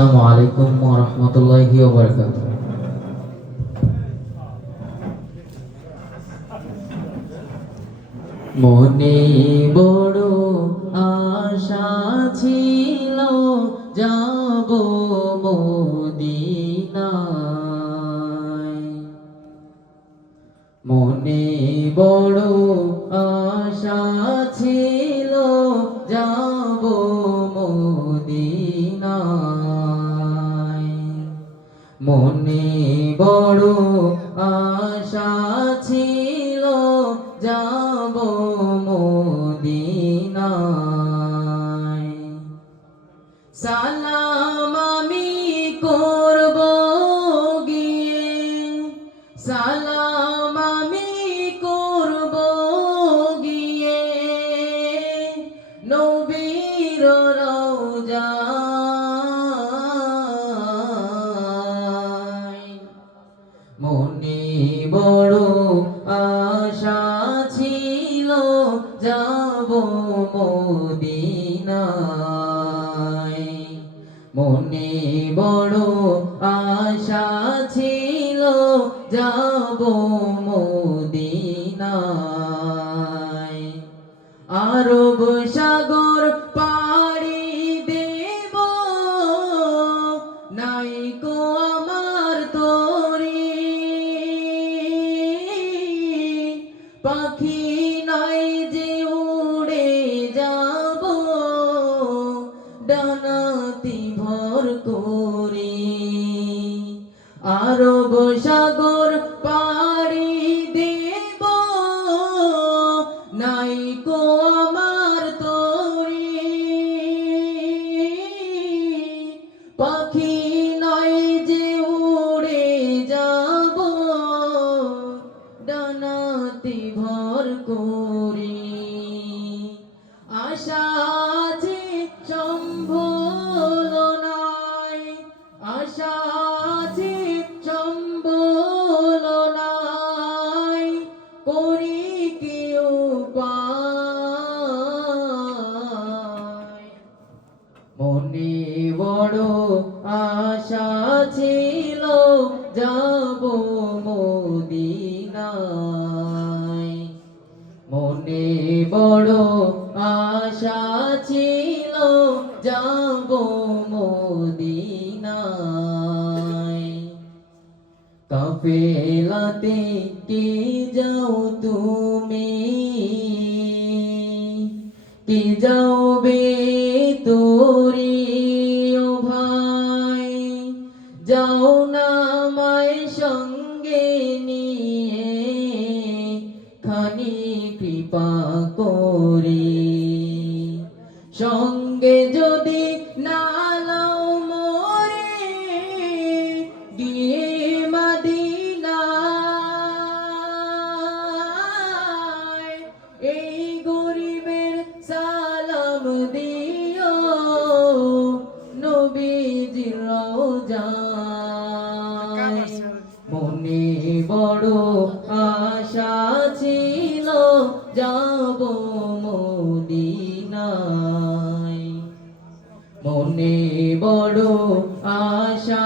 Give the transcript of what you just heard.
আসসালামু আলাইকুম ওয়া রাহমাতুল্লাহি ওয়া বারাকাতুহু। মনে বড় আশা ছিল যাব মদিনায়। মনে বড় আশা ছিল যাব মদিনায়। মনে বড় আশা ছিল যাব মদিনায়। সালাম আমি করব গিয়ে, সালাম আমি করব গিয়ে নবীর রওজায়। মনে বড় আশা ছিল যাব মদিনায়। মনে বড় আশা ছিল যাব মদিনায়। আরব সাগর পাড়ি দেব, নাই কো আমার তরি। পাখি নাই যে উড়ে যাব, ডানাতি ভর করে। আরব সাগর পাড়ি দেব, নাই কো আমার তরি। পাখি নাই যে উড়ে যাব, ডানাতে ভর করে। আশা যে সম্বল নাই, আশা যে সম্বল নাই, করি কি উপায়। মনে বড় আশা ছিল যাব মদিনায়। মনে বড় আশা ছিল যাব মদিনায়। কাফেলাতে কে যাও তুমি, কে যাওবে তোরি ও ভাই। যাও না আমায় সঙ্গে নিয়ে, খানি কৃপা করে। সঙ্গে যদি না লাও মোরে, গিয়ে মদিনায়। এই গরিবের সালাম দিও, নবীজির রওজায়। মনে বড় আশা ছিল যাব মদিনায়। মনে বড় আশা